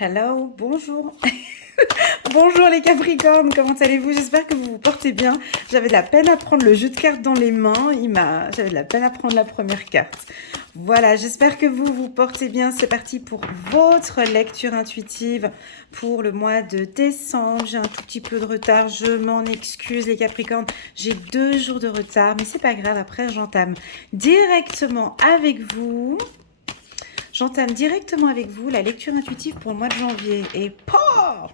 Hello, bonjour. Bonjour les Capricornes, comment allez-vous? J'espère que vous vous portez bien. J'avais de la peine à prendre le jeu de cartes dans les mains. J'avais de la peine à prendre la première carte. Voilà, j'espère que vous vous portez bien. C'est parti pour votre lecture intuitive pour le mois de décembre. J'ai un tout petit peu de retard, je m'en excuse les Capricornes. J'ai 2 jours de retard, mais c'est pas grave. Après, j'entame directement avec vous. J'entame directement avec vous la lecture intuitive pour le mois de janvier. Et POH!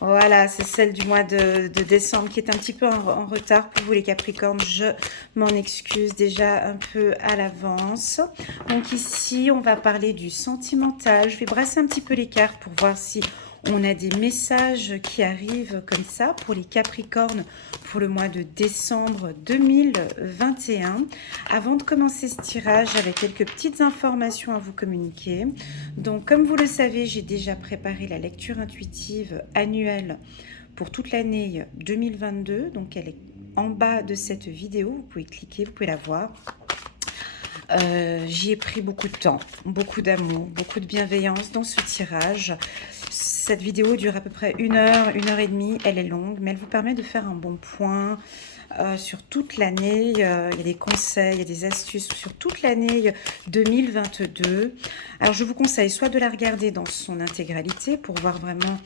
Voilà, c'est celle du mois de décembre qui est un petit peu en retard pour vous les Capricornes. Je m'en excuse déjà un peu à l'avance. Donc ici, on va parler du sentimental. Je vais brasser un petit peu les cartes pour voir si on a des messages qui arrivent comme ça pour les Capricornes pour le mois de décembre 2021. Avant de commencer ce tirage, j'avais quelques petites informations à vous communiquer. Donc, comme vous le savez, j'ai déjà préparé la lecture intuitive annuelle pour toute l'année 2022. Donc, elle est en bas de cette vidéo. Vous pouvez cliquer, vous pouvez la voir. J'y ai pris beaucoup de temps, beaucoup d'amour, beaucoup de bienveillance dans ce tirage. Cette vidéo dure à peu près 1 heure et demie. Elle est longue, mais elle vous permet de faire un bon point sur toute l'année. Il y a des conseils, il y a des astuces sur toute l'année 2022. Alors, je vous conseille soit de la regarder dans son intégralité pour voir vraiment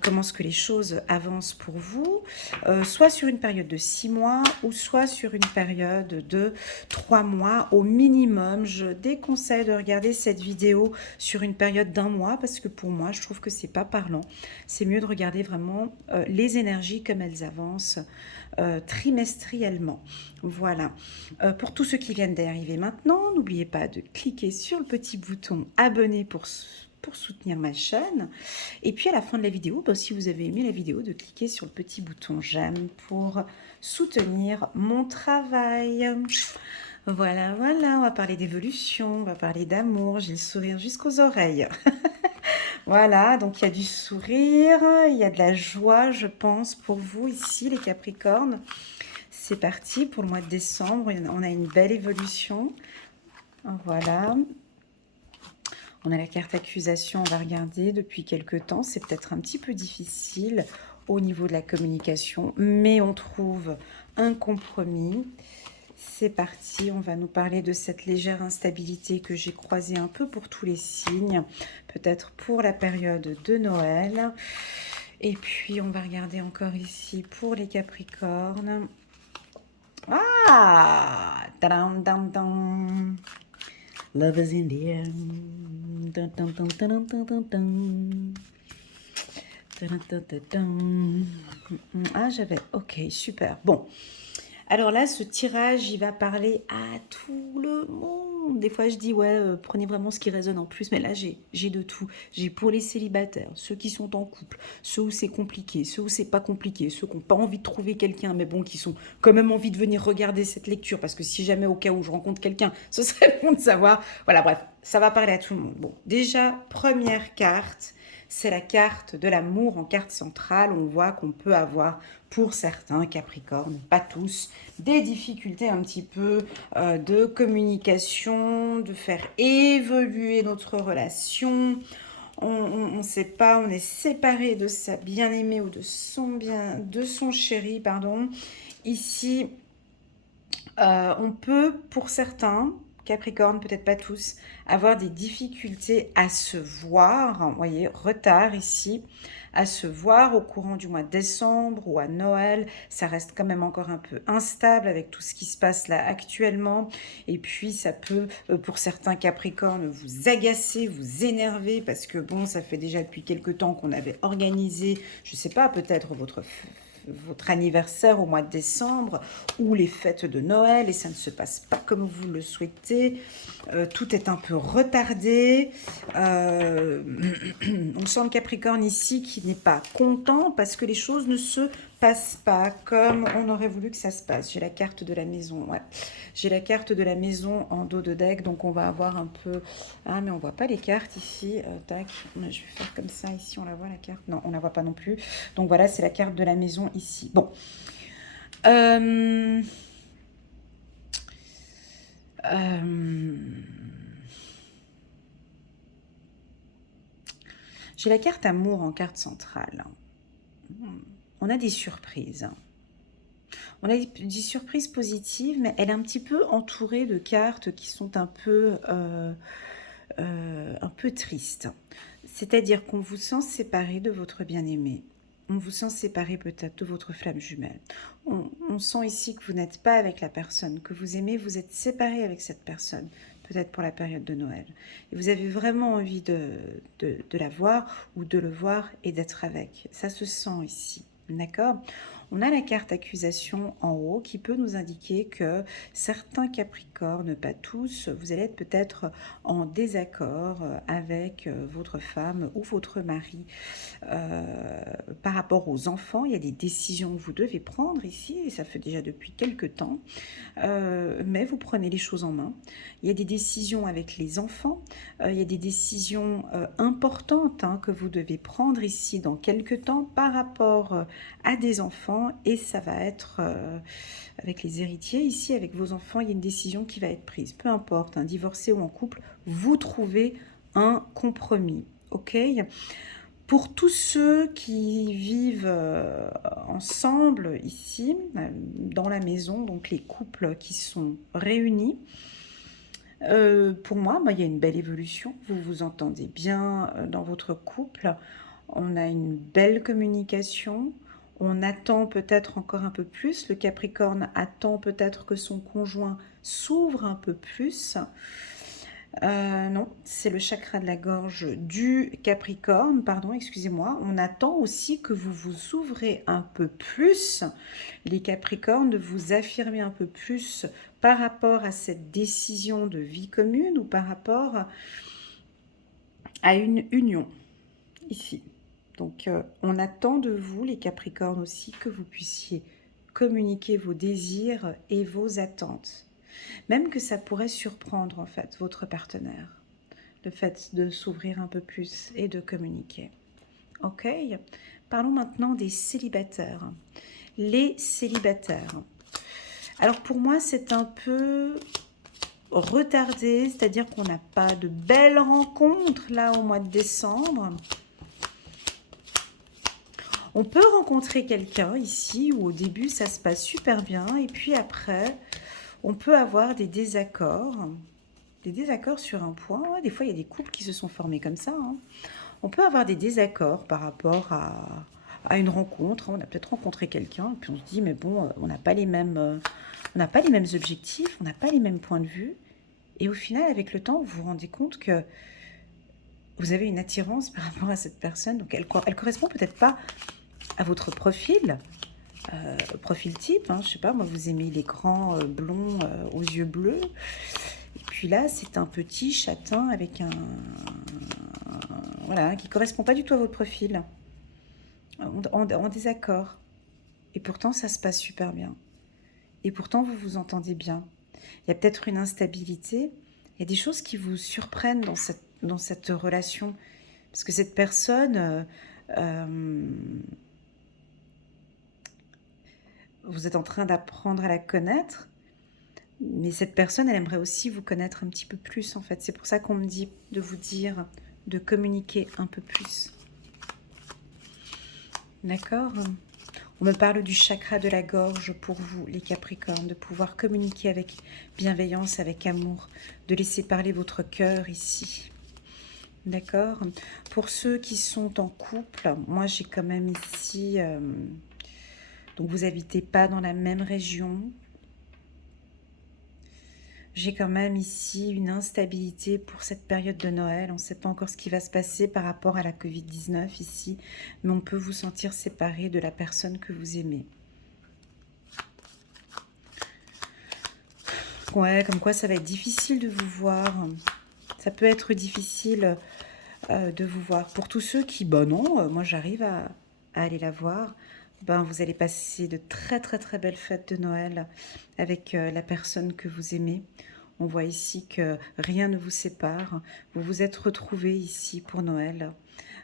comment est-ce que les choses avancent pour vous, soit sur une période de 6 mois ou soit sur une période de 3 mois au minimum. Je déconseille de regarder cette vidéo sur une période d'1 mois parce que pour moi, je trouve que c'est pas parlant. C'est mieux de regarder vraiment les énergies comme elles avancent trimestriellement. Voilà. Pour tous ceux qui viennent d'arriver maintenant, n'oubliez pas de cliquer sur le petit bouton abonner pour soutenir ma chaîne. Et puis à la fin de la vidéo, si vous avez aimé la vidéo, de cliquer sur le petit bouton j'aime pour soutenir mon travail. Voilà, voilà, on va parler d'évolution, on va parler d'amour, j'ai le sourire jusqu'aux oreilles. Voilà, donc il y a du sourire, il y a de la joie, je pense, pour vous ici, les Capricornes. C'est parti pour le mois de décembre, on a une belle évolution. Voilà. On a la carte accusation, on va regarder depuis quelques temps. C'est peut-être un petit peu difficile au niveau de la communication, mais on trouve un compromis. C'est parti, on va nous parler de cette légère instabilité que j'ai croisée un peu pour tous les signes, peut-être pour la période de Noël. Et puis, on va regarder encore ici pour les Capricornes. Ah! Tadam, dam, dam. Love is in the air. Dun, dun, dun, dun, dun, dun, dun. Dun, dun, dun, dun. Ah, j'avais... Ok, super. Bon. Alors là, ce tirage, il va parler à tout le monde. Des fois, je dis, ouais, prenez vraiment ce qui résonne en plus. Mais là, j'ai de tout. J'ai pour les célibataires, ceux qui sont en couple, ceux où c'est compliqué, ceux où c'est pas compliqué, ceux qui n'ont pas envie de trouver quelqu'un, mais bon, qui sont quand même envie de venir regarder cette lecture. Parce que si jamais, au cas où je rencontre quelqu'un, ce serait bon de savoir. Voilà, bref, ça va parler à tout le monde. Bon, déjà, première carte. C'est la carte de l'amour en carte centrale. On voit qu'on peut avoir, pour certains Capricornes, pas tous, des difficultés un petit peu de communication, de faire évoluer notre relation. On ne sait pas, on est séparé de sa bien-aimée ou de son chéri, pardon. Ici, on peut, pour certains, Capricorne, peut-être pas tous, avoir des difficultés à se voir, vous voyez, retard ici, à se voir au courant du mois de décembre ou à Noël. Ça reste quand même encore un peu instable avec tout ce qui se passe là actuellement. Et puis, ça peut, pour certains Capricornes, vous agacer, vous énerver, parce que bon, ça fait déjà depuis quelques temps qu'on avait organisé, je sais pas, peut-être votre anniversaire au mois de décembre ou les fêtes de Noël et ça ne se passe pas comme vous le souhaitez. Tout est un peu retardé. On sent le Capricorne ici qui n'est pas content parce que les choses ne se passent pas comme on aurait voulu que ça se passe. J'ai la carte de la maison, ouais. J'ai la carte de la maison en dos de deck, donc on va avoir un peu... Ah, mais on voit pas les cartes ici. Tac, je vais faire comme ça. Ici, on la voit la carte. Non, on la voit pas non plus. Donc voilà, c'est la carte de la maison ici. Bon. Euh... J'ai la carte amour en carte centrale. On a des surprises. On a des surprises positives, mais elle est un petit peu entourée de cartes qui sont un peu tristes. C'est-à-dire qu'on vous sent séparé de votre bien-aimé. On vous sent séparé peut-être de votre flamme jumelle. On sent ici que vous n'êtes pas avec la personne que vous aimez, vous êtes séparé avec cette personne, peut-être pour la période de Noël. Et vous avez vraiment envie de la voir ou de le voir et d'être avec. Ça se sent ici, d'accord ? On a la carte accusation en haut qui peut nous indiquer que certains Capricornes, pas tous, vous allez être peut-être en désaccord avec votre femme ou votre mari par rapport aux enfants. Il y a des décisions que vous devez prendre ici, et ça fait déjà depuis quelques temps, mais vous prenez les choses en main. Il y a des décisions avec les enfants, il y a des décisions importantes que vous devez prendre ici dans quelques temps par rapport à des enfants, et ça va être avec les héritiers ici, avec vos enfants, il y a une décision qui va être prise. Peu importe, divorcé ou en couple, vous trouvez un compromis, ok ? Pour tous ceux qui vivent ensemble ici, dans la maison, donc les couples qui sont réunis, pour moi, il y a une belle évolution. Vous vous entendez bien dans votre couple. On a une belle communication. On attend peut-être encore un peu plus. Le Capricorne attend peut-être que son conjoint s'ouvre un peu plus. Non, c'est le chakra de la gorge du Capricorne, pardon, excusez-moi. On attend aussi que vous vous ouvrez un peu plus, les Capricornes, de vous affirmer un peu plus par rapport à cette décision de vie commune ou par rapport à une union, ici. Donc, on attend de vous, les Capricornes aussi, que vous puissiez communiquer vos désirs et vos attentes. Même que ça pourrait surprendre, en fait, votre partenaire. Le fait de s'ouvrir un peu plus et de communiquer. Ok ? Parlons maintenant des célibataires. Les célibataires. Alors pour moi, c'est un peu retardé, c'est-à-dire qu'on n'a pas de belles rencontres là au mois de décembre. On peut rencontrer quelqu'un ici où au début ça se passe super bien et puis après on peut avoir des désaccords sur un point. Ouais, des fois il y a des couples qui se sont formés comme ça. On peut avoir des désaccords par rapport à une rencontre. On a peut-être rencontré quelqu'un et puis on se dit mais bon, on n'a pas les mêmes objectifs, on n'a pas les mêmes points de vue. Et au final, avec le temps, vous vous rendez compte que vous avez une attirance par rapport à cette personne. Donc elle correspond peut-être pas à votre profil, profil type. Je sais pas, moi vous aimez les grands blonds aux yeux bleus. Et puis là, c'est un petit châtain avec voilà, qui correspond pas du tout à votre profil. En désaccord. Et pourtant, ça se passe super bien. Et pourtant, vous vous entendez bien. Il y a peut-être une instabilité. Il y a des choses qui vous surprennent dans cette relation. Parce que cette personne, vous êtes en train d'apprendre à la connaître. Mais cette personne, elle aimerait aussi vous connaître un petit peu plus, en fait. C'est pour ça qu'on me dit de vous dire de communiquer un peu plus. D'accord ? On me parle du chakra de la gorge pour vous, les Capricornes, de pouvoir communiquer avec bienveillance, avec amour, de laisser parler votre cœur ici. D'accord ? Pour ceux qui sont en couple, moi j'ai quand même ici... donc vous n'habitez pas dans la même région. J'ai quand même ici une instabilité pour cette période de Noël. On ne sait pas encore ce qui va se passer par rapport à la Covid-19 ici, mais on peut vous sentir séparé de la personne que vous aimez. Ouais, comme quoi ça va être difficile de vous voir. Ça peut être difficile de vous voir. Pour tous ceux qui, non, moi j'arrive à aller la voir, vous allez passer de très très très belles fêtes de Noël avec la personne que vous aimez. On voit ici que rien ne vous sépare. Vous vous êtes retrouvés ici pour Noël.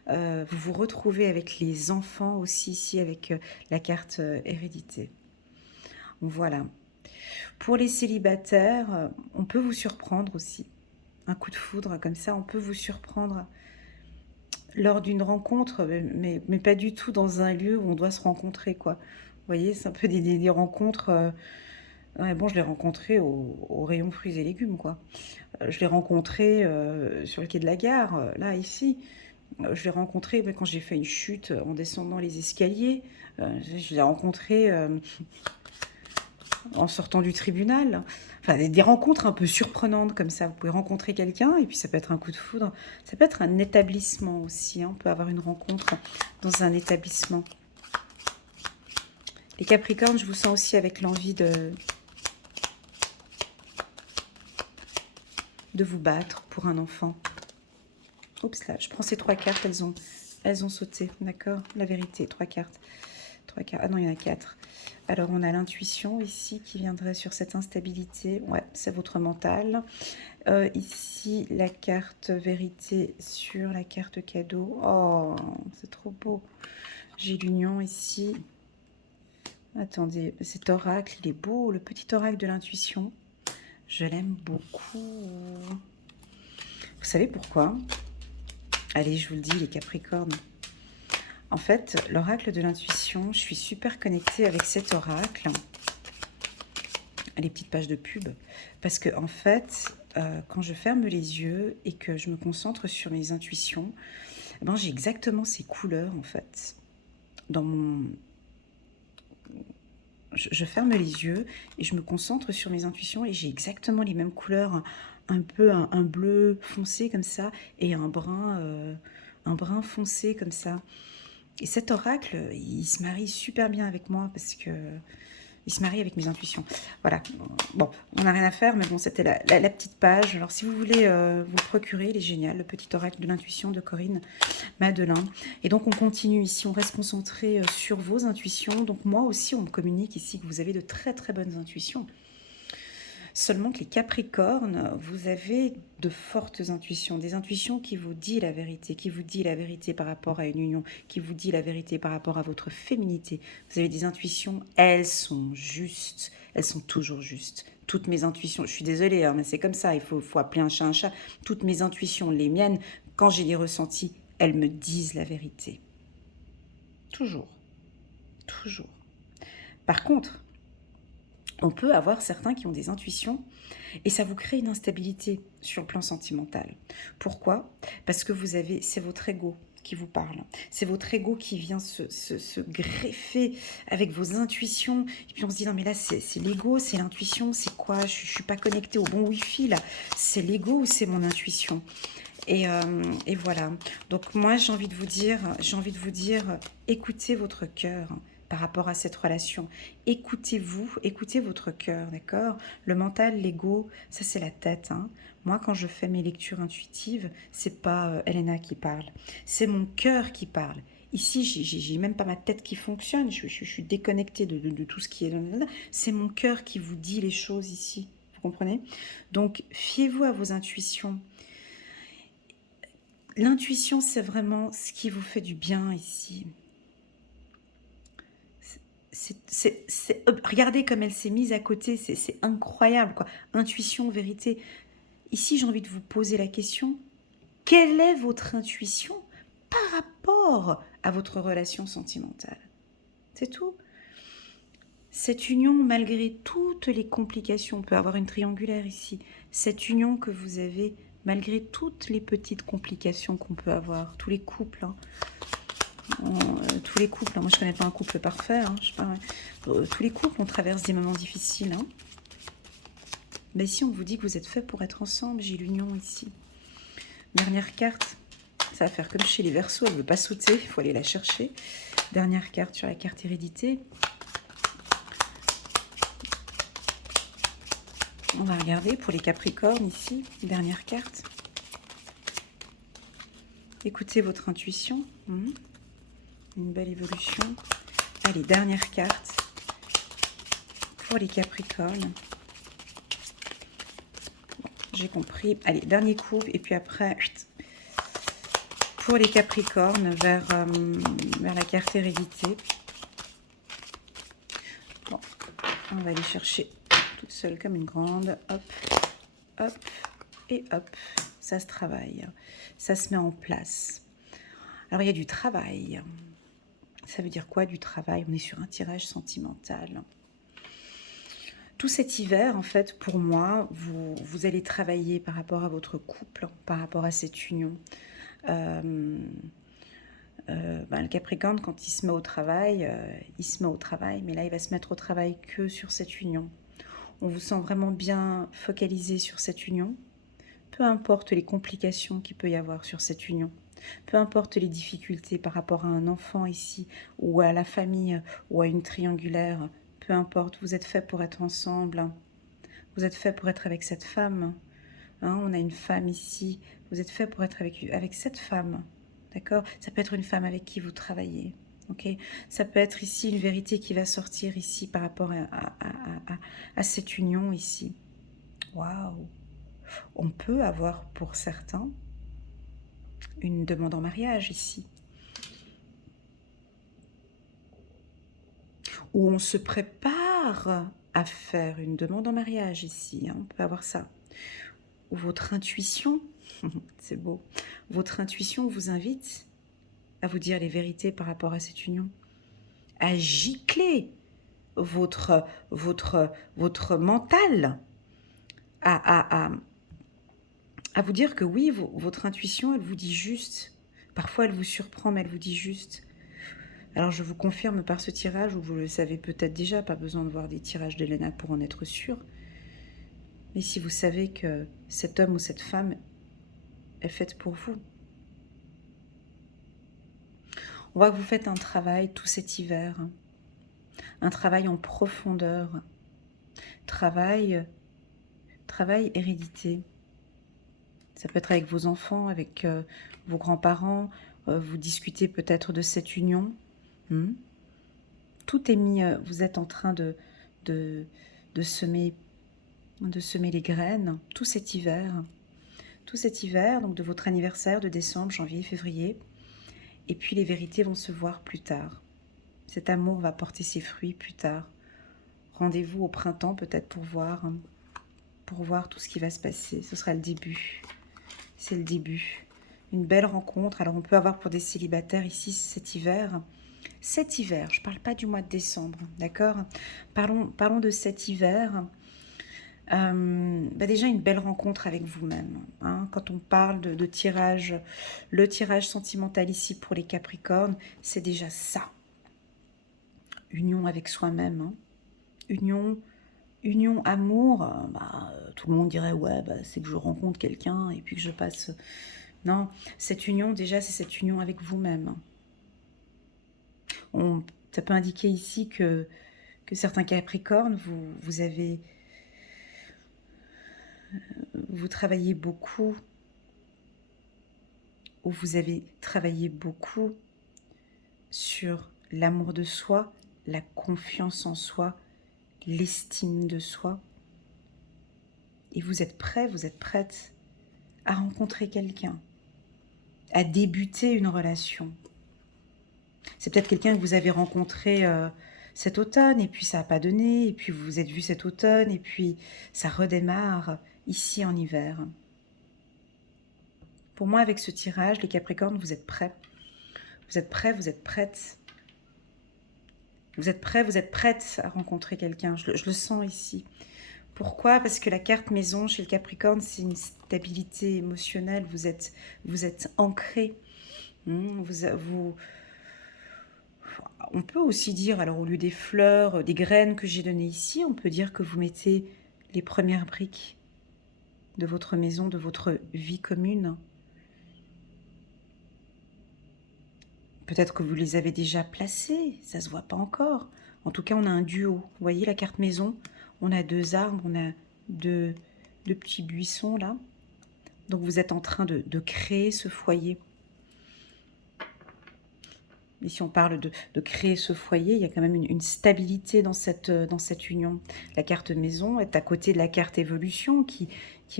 Vous vous retrouvez avec les enfants aussi ici avec la carte hérédité. Voilà. Pour les célibataires, on peut vous surprendre aussi. Un coup de foudre comme ça, on peut vous surprendre. lors d'une rencontre, mais pas du tout dans un lieu où on doit se rencontrer, quoi. Vous voyez, c'est un peu des rencontres... ouais, bon, je l'ai rencontré au rayon fruits et légumes, quoi. Je l'ai rencontré sur le quai de la gare, là, ici. Je l'ai rencontré quand j'ai fait une chute en descendant les escaliers. Je l'ai rencontré en sortant du tribunal. Enfin, des rencontres un peu surprenantes comme ça. Vous pouvez rencontrer quelqu'un et puis ça peut être un coup de foudre. Ça peut être un établissement aussi, hein. On peut avoir une rencontre dans un établissement. Les Capricornes, je vous sens aussi avec l'envie de vous battre pour un enfant. Oups là, je prends ces 3 cartes, elles ont sauté, d'accord? La vérité, 3 cartes. 3 cartes. Ah non, il y en a 4. Alors, on a l'intuition ici qui viendrait sur cette instabilité. Ouais, c'est votre mental. Ici, la carte vérité sur la carte cadeau. Oh, c'est trop beau. J'ai l'union ici. Attendez, cet oracle, il est beau. Le petit oracle de l'intuition. Je l'aime beaucoup. Vous savez pourquoi? Allez, je vous le dis, les Capricornes. En fait, l'oracle de l'intuition, je suis super connectée avec cet oracle. Les petites pages de pub. Parce que, en fait, quand je ferme les yeux et que je me concentre sur mes intuitions, eh ben, j'ai exactement ces couleurs, en fait. Dans mon... Je ferme les yeux et je me concentre sur mes intuitions et j'ai exactement les mêmes couleurs, un peu un bleu foncé comme ça et un brun foncé comme ça. Et cet oracle, il se marie super bien avec moi parce que il se marie avec mes intuitions. Voilà. Bon, on n'a rien à faire, mais bon, c'était la petite page. Alors, si vous voulez vous le procurer, il est génial, le petit oracle de l'intuition de Corinne Madelin. Et donc, on continue ici, on reste concentré sur vos intuitions. Donc, moi aussi, on me communique ici que vous avez de très, très bonnes intuitions. Seulement que les Capricornes, vous avez de fortes intuitions, des intuitions qui vous disent la vérité, qui vous disent la vérité par rapport à une union, qui vous disent la vérité par rapport à votre féminité. Vous avez des intuitions, elles sont justes, elles sont toujours justes. Toutes mes intuitions, je suis désolée, hein, mais c'est comme ça, il faut appeler un chat un chat. Toutes mes intuitions, les miennes, quand j'ai les ressentis, elles me disent la vérité. Toujours. Toujours. Par contre, on peut avoir certains qui ont des intuitions et ça vous crée une instabilité sur le plan sentimental. Pourquoi? Parce que vous avez, c'est votre ego qui vous parle. C'est votre ego qui vient se greffer avec vos intuitions. Et puis on se dit, non mais là c'est l'ego, c'est l'intuition, c'est quoi? Je ne suis pas connectée au bon wifi là. C'est l'ego ou c'est mon intuition? Et voilà. Donc moi j'ai envie de vous dire, écoutez votre cœur par rapport à cette relation. Écoutez-vous, écoutez votre cœur, d'accord? Le mental, l'ego, ça c'est la tête, hein. Moi, quand je fais mes lectures intuitives, c'est pas Elena qui parle, c'est mon cœur qui parle. Ici, j'ai même pas ma tête qui fonctionne, je suis déconnectée de tout ce qui est... C'est mon cœur qui vous dit les choses ici, vous comprenez? Donc, fiez-vous à vos intuitions. L'intuition, c'est vraiment ce qui vous fait du bien ici. Regardez comme elle s'est mise à côté, c'est incroyable, quoi. Intuition, vérité. Ici, j'ai envie de vous poser la question, quelle est votre intuition par rapport à votre relation sentimentale? C'est tout. Cette union, malgré toutes les complications, on peut avoir une triangulaire ici, cette union que vous avez, malgré toutes les petites complications qu'on peut avoir, tous les couples, hein, tous les couples, moi je connais pas un couple parfait, hein, je sais pas, tous les couples on traverse des moments difficiles, hein. Mais ici on vous dit que vous êtes fait pour être ensemble, j'ai l'union ici. Dernière carte, ça va faire comme chez les Verseaux, elle ne veut pas sauter, il faut aller la chercher. Dernière carte sur la carte hérédité. On va regarder pour les Capricornes ici, dernière carte. Écoutez votre intuition. Une belle évolution. Allez, dernière carte pour les Capricornes. Bon, j'ai compris. Allez, dernier coup. Et puis après, pour les Capricornes, vers la carte hérédité. Bon, on va aller chercher toute seule comme une grande. Hop, hop et hop. Ça se travaille. Ça se met en place. Alors, il y a du travail. Ça veut dire quoi, du travail? On est sur un tirage sentimental. Tout cet hiver, en fait, pour moi, vous allez travailler par rapport à votre couple, par rapport à cette union. Le Capricorne, quand il se met au travail, il se met au travail, mais là, il va se mettre au travail que sur cette union. On vous sent vraiment bien focalisé sur cette union, peu importe les complications qu'il peut y avoir sur cette union, peu importe les difficultés par rapport à un enfant ici, ou à la famille, ou à une triangulaire, peu importe, vous êtes fait pour être ensemble, vous êtes fait pour être avec cette femme, hein, on a une femme ici, vous êtes fait pour être avec cette femme, d'accord? Ça peut être une femme avec qui vous travaillez, ok? Ça peut être ici une vérité qui va sortir ici par rapport à cette union ici. Waouh! On peut avoir pour certains une demande en mariage ici. Ou on se prépare à faire une demande en mariage ici, hein, on peut avoir ça. Ou votre intuition, c'est beau, votre intuition vous invite à vous dire les vérités par rapport à cette union, à gicler votre mental, à vous dire que oui, votre intuition, elle vous dit juste. Parfois, elle vous surprend, mais elle vous dit juste. Alors, je vous confirme par ce tirage, ou vous le savez peut-être déjà, pas besoin de voir des tirages d'Elena pour en être sûr. Mais si vous savez que cet homme ou cette femme est faite pour vous, on voit que vous faites un travail tout cet hiver, un travail en profondeur, travail hérédité. Ça peut être avec vos enfants, avec vos grands-parents, vous discutez peut-être de cette union. Tout est mis, vous êtes en train de semer les graines tout cet hiver, donc de votre anniversaire de décembre, janvier, février. Et puis les vérités vont se voir plus tard. Cet amour va porter ses fruits plus tard. Rendez-vous au printemps peut-être pour voir tout ce qui va se passer. Ce sera le début. C'est le début. Une belle rencontre. Alors on peut avoir pour des célibataires ici cet hiver. Cet hiver, je ne parle pas du mois de décembre, d'accord? Parlons de cet hiver. Déjà une belle rencontre avec vous-même, hein. Quand on parle de tirage, le tirage sentimental ici pour les Capricornes, c'est déjà ça. Union avec soi-même, hein. Union, amour, tout le monde dirait ouais, c'est que je rencontre quelqu'un et puis que je passe. Non, cette union déjà, c'est cette union avec vous-même. Ça peut indiquer ici que certains Capricornes, vous travaillez beaucoup, ou vous avez travaillé beaucoup sur l'amour de soi, la confiance en soi, l'estime de soi. Et vous êtes prêt, vous êtes prête à rencontrer quelqu'un, à débuter une relation. C'est peut-être quelqu'un que vous avez rencontré cet automne, et puis ça n'a pas donné, et puis vous vous êtes vu cet automne, et puis ça redémarre ici en hiver. Pour moi, avec ce tirage, les Capricornes, vous êtes prêts. Vous êtes prêts, vous êtes prêtes. Vous êtes prêts, vous êtes prêtes à rencontrer quelqu'un. Je le sens ici. Pourquoi? Parce que la carte maison chez le Capricorne, c'est une stabilité émotionnelle. Vous êtes ancré. On peut aussi dire, alors au lieu des fleurs, des graines que j'ai données ici, on peut dire que vous mettez les premières briques de votre maison, de votre vie commune. Peut-être que vous les avez déjà placées, ça ne se voit pas encore. En tout cas, on a un duo. Vous voyez la carte maison? On a 2 arbres, on a deux petits buissons là. Donc vous êtes en train de créer ce foyer. Et si on parle de créer ce foyer, il y a quand même une stabilité dans cette union. La carte maison est à côté de la carte évolution qui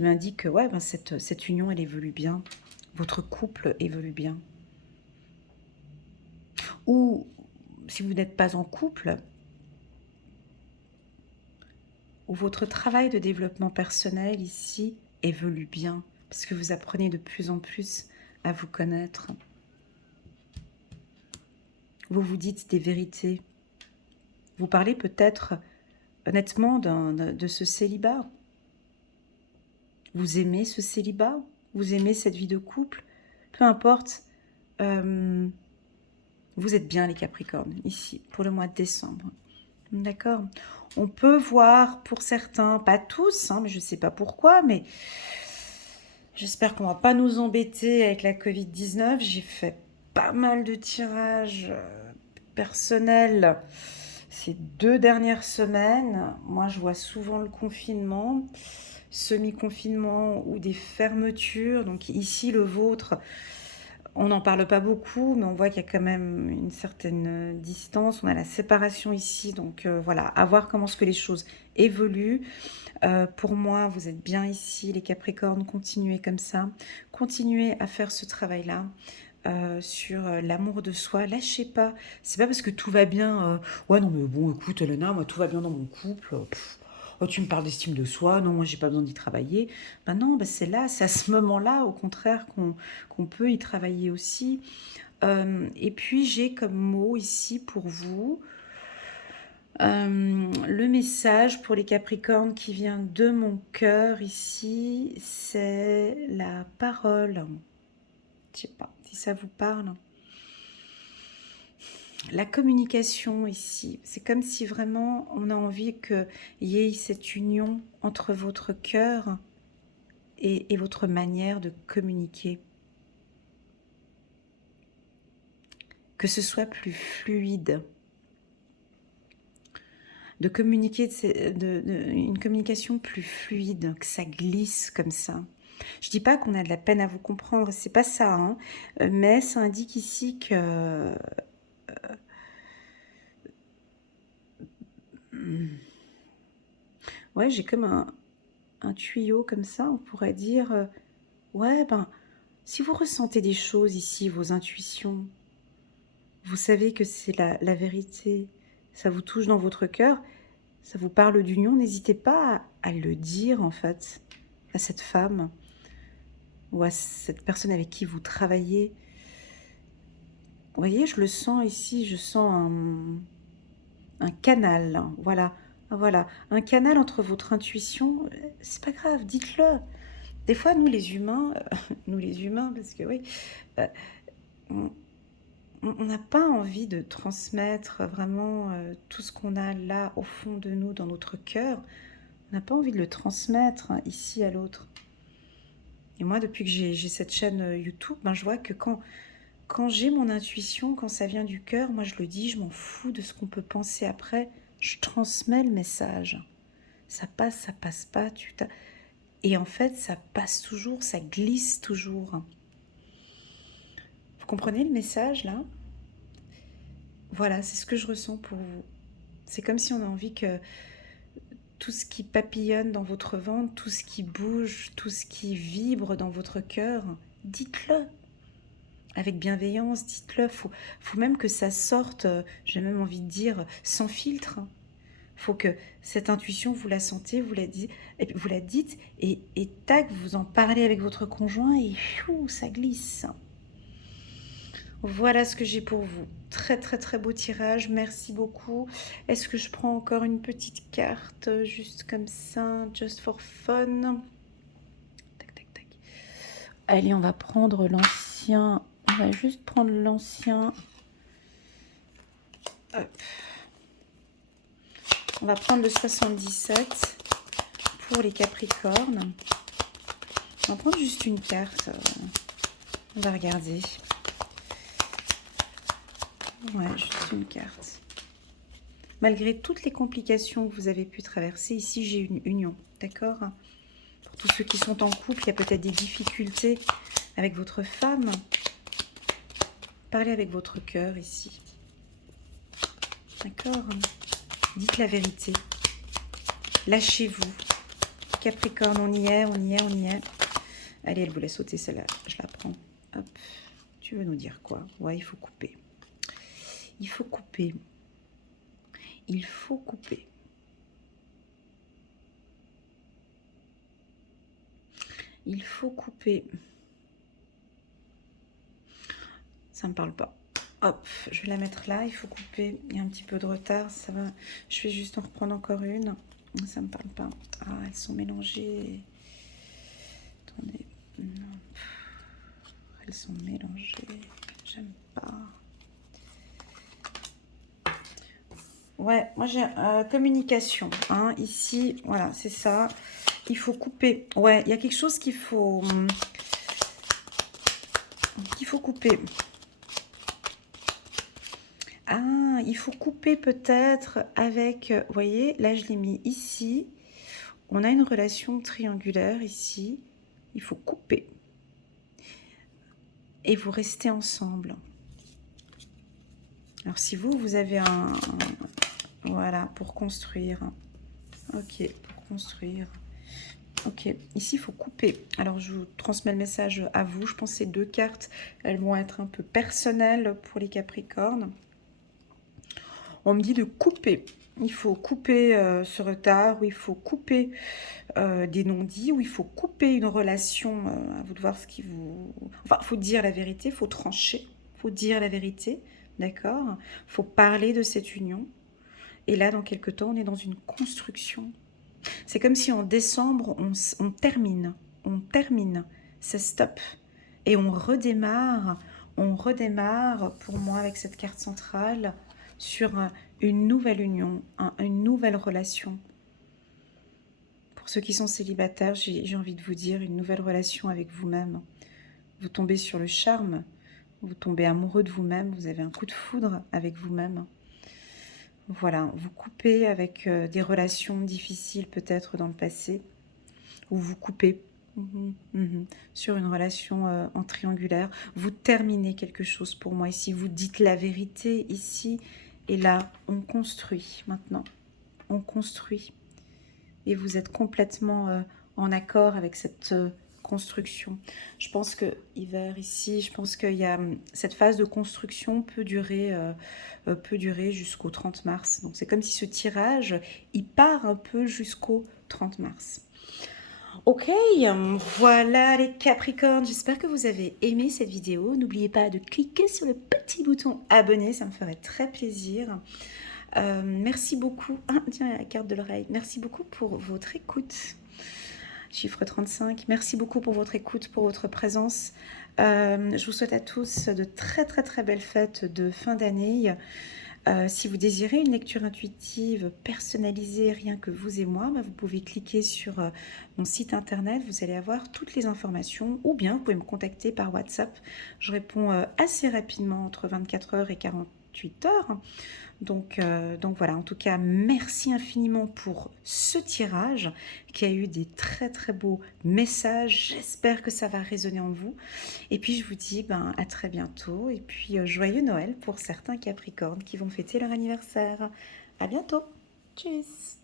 m'indique que ouais, cette union, elle évolue bien. Votre couple évolue bien. Ou si vous n'êtes pas en couple, ou votre travail de développement personnel ici évolue bien, parce que vous apprenez de plus en plus à vous connaître. Vous vous dites des vérités. Vous parlez peut-être honnêtement de ce célibat. Vous aimez ce célibat? Vous aimez cette vie de couple? Peu importe. Vous êtes bien les Capricornes, ici, pour le mois de décembre. D'accord? On peut voir pour certains, pas tous, hein, mais je ne sais pas pourquoi, mais j'espère qu'on ne va pas nous embêter avec la Covid-19. J'ai fait pas mal de tirages personnels ces 2 dernières semaines. Moi, je vois souvent le confinement, semi-confinement ou des fermetures. Donc ici, le vôtre, on n'en parle pas beaucoup, mais on voit qu'il y a quand même une certaine distance. On a la séparation ici, donc voilà, à voir comment est-ce que les choses évoluent. Pour moi, vous êtes bien ici, les Capricornes, continuez comme ça. Continuez à faire ce travail-là. Sur l'amour de soi, lâchez pas. C'est pas parce que tout va bien. Ouais, non, mais bon, écoute, Elena, moi tout va bien dans mon couple. Oh, tu me parles d'estime de soi. Non, moi j'ai pas besoin d'y travailler. Ben non, ben c'est là, c'est à ce moment-là, au contraire, qu'on peut y travailler aussi. Et puis j'ai comme mot ici pour vous le message pour les Capricornes qui vient de mon cœur ici, c'est la parole. Je sais pas si ça vous parle. La communication ici, c'est comme si vraiment on a envie qu'il y ait cette union entre votre cœur et votre manière de communiquer. Que ce soit plus fluide. De communiquer, une communication plus fluide, que ça glisse comme ça. Je dis pas qu'on a de la peine à vous comprendre, c'est pas ça, hein, mais ça indique ici que ouais, j'ai comme un tuyau comme ça, on pourrait dire ouais, ben, si vous ressentez des choses ici, vos intuitions, vous savez que c'est la vérité, ça vous touche dans votre cœur, ça vous parle d'union, n'hésitez pas à le dire en fait à cette femme ou à cette personne avec qui vous travaillez. Vous voyez, je le sens ici, je sens un canal, hein, voilà, un canal entre votre intuition, c'est pas grave, dites-le. Des fois, nous les humains, parce que oui, euh, on n'a pas envie de transmettre vraiment tout ce qu'on a là au fond de nous, dans notre cœur. On n'a pas envie de le transmettre hein, ici à l'autre. Et moi, depuis que j'ai cette chaîne YouTube, ben, je vois que quand j'ai mon intuition, quand ça vient du cœur, moi je le dis, je m'en fous de ce qu'on peut penser après. Je transmets le message. Ça passe pas. Et en fait, ça passe toujours, ça glisse toujours. Vous comprenez le message là? Voilà, c'est ce que je ressens pour vous. C'est comme si on a envie que tout ce qui papillonne dans votre ventre, tout ce qui bouge, tout ce qui vibre dans votre cœur, dites-le. Avec bienveillance, dites-le. Faut même que ça sorte, j'ai même envie de dire, sans filtre. Faut que cette intuition, vous la sentez, vous la dites, et tac, vous en parlez avec votre conjoint, et chou, ça glisse. Voilà ce que j'ai pour vous. Très très très beau tirage, merci beaucoup. Est-ce que je prends encore une petite carte, juste comme ça, just for fun? Tac tac tac. Allez, on va prendre l'ancien. On va juste prendre l'ancien. Hop. On va prendre le 77 pour les Capricornes. On va prendre juste une carte. On va regarder. Ouais, juste une carte. Malgré toutes les complications que vous avez pu traverser, ici j'ai une union, d'accord? Pour tous ceux qui sont en couple, il y a peut-être des difficultés avec votre femme. Parlez avec votre cœur ici. D'accord? Dites la vérité. Lâchez-vous. Capricorne, on y est, on y est, on y est. Allez, elle voulait sauter celle-là. Je la prends. Hop. Tu veux nous dire quoi? Ouais, il faut couper. Il faut couper. Il faut couper. Il faut couper. Ça me parle pas. Hop, je vais la mettre là. Il faut couper. Il y a un petit peu de retard. Ça va. Je vais juste en reprendre encore une. Ça me parle pas. Ah, elles sont mélangées. Attendez. Non. Elles sont mélangées. J'aime pas. Ouais, moi j'ai communication. Hein, ici, voilà, c'est ça. Il faut couper. Ouais, il y a quelque chose qu'il faut couper. Ah, il faut couper peut-être avec... Vous voyez, là je l'ai mis ici. On a une relation triangulaire ici. Il faut couper. Et vous restez ensemble. Alors si vous avez voilà, pour construire. Ok, pour construire. Ok, ici il faut couper. Alors je vous transmets le message à vous. Je pense que ces 2 cartes, elles vont être un peu personnelles pour les Capricornes. On me dit de couper. Il faut couper ce retard, ou il faut couper des non-dits, ou il faut couper une relation. À vous de voir ce qui vous... Enfin, il faut dire la vérité, il faut trancher, il faut dire la vérité, d'accord? Il faut parler de cette union. Et là, dans quelques temps, on est dans une construction. C'est comme si en décembre, on termine, c'est stop. Et on redémarre pour moi avec cette carte centrale sur une nouvelle union, une nouvelle relation. Pour ceux qui sont célibataires, j'ai envie de vous dire une nouvelle relation avec vous-même. Vous tombez sur le charme, vous tombez amoureux de vous-même, vous avez un coup de foudre avec vous-même. Voilà, vous coupez avec des relations difficiles peut-être dans le passé, ou vous coupez sur une relation en triangulaire. Vous terminez quelque chose pour moi ici, vous dites la vérité ici, et là, on construit maintenant. On construit. Et vous êtes complètement en accord avec cette construction. Je pense que hiver ici, je pense qu'il y a cette phase de construction peut durer jusqu'au 30 mars. Donc c'est comme si ce tirage, il part un peu jusqu'au 30 mars. Ok, voilà les Capricornes, j'espère que vous avez aimé cette vidéo. N'oubliez pas de cliquer sur le petit bouton abonner, ça me ferait très plaisir. Merci beaucoup. Ah, tiens, la carte de l'oreille. Merci beaucoup pour votre écoute. Chiffre 35. Merci beaucoup pour votre écoute, pour votre présence. Je vous souhaite à tous de très très très belles fêtes de fin d'année. Si vous désirez une lecture intuitive personnalisée, rien que vous et moi, vous pouvez cliquer sur mon site internet, vous allez avoir toutes les informations, ou bien vous pouvez me contacter par WhatsApp. Je réponds assez rapidement, entre 24 heures et 48 heures. Donc voilà, en tout cas, merci infiniment pour ce tirage qui a eu des très très beaux messages. J'espère que ça va résonner en vous. Et puis je vous dis à très bientôt. Et puis joyeux Noël pour certains Capricornes qui vont fêter leur anniversaire. À bientôt. Tchuss.